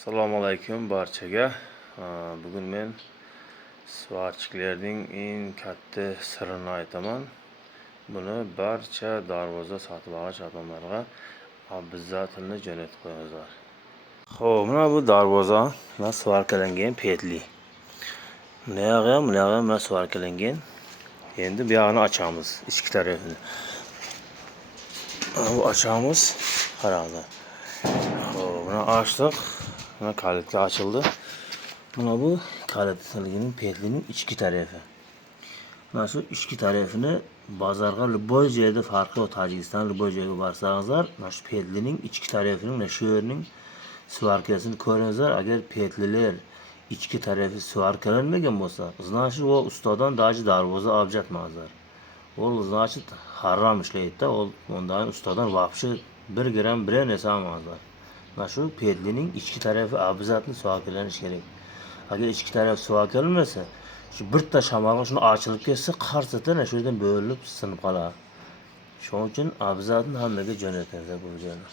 Assalomu alaykum barchaga. Bugun men svarchiklarning eng katta sirini aytaman. Buni barcha darvoza sotib oluvchi odamlarga обязательно jo'natib qo'yinglar. Xo'p, mana bu darvoza va svarkalangan petli. Bunaqam svarkalangan. Endi bu yoqni ochamiz, ichki tarafini. Bu ochamiz, qaranglar. Xo'p, buni ochdik. Buna kalitga açıldı. Buna bu kalitliğinin petliğinin ichki tarafı. Mana shu ichki tarafini bozorga любой joyda farqi yo'q. Tojikiston любой joyga borsangizlar, mana shu petlining ichki tarafini, mana shu yerning svarkasini ko'ringizlar. Agar petlilar ichki tarafı svarkalanmagan bo'lsa, значит o ustadan daji darvoza olmayapsizlar. O значит harom ishlaydi-da. Ondan ustadan вообще 1 gram bir narsa olmayapsizlar. Mana shu petlining ichki tarafi obязательно svarkalanishi kerak. Agar ichki taraf svarkalanmasa, shu bitta shamolga shuni ochilib ketsa, qarsatan shu yerdan bo'linib sinib qoladi. Shuning uchun obязательно hammaga jo'natasiz bu joyni.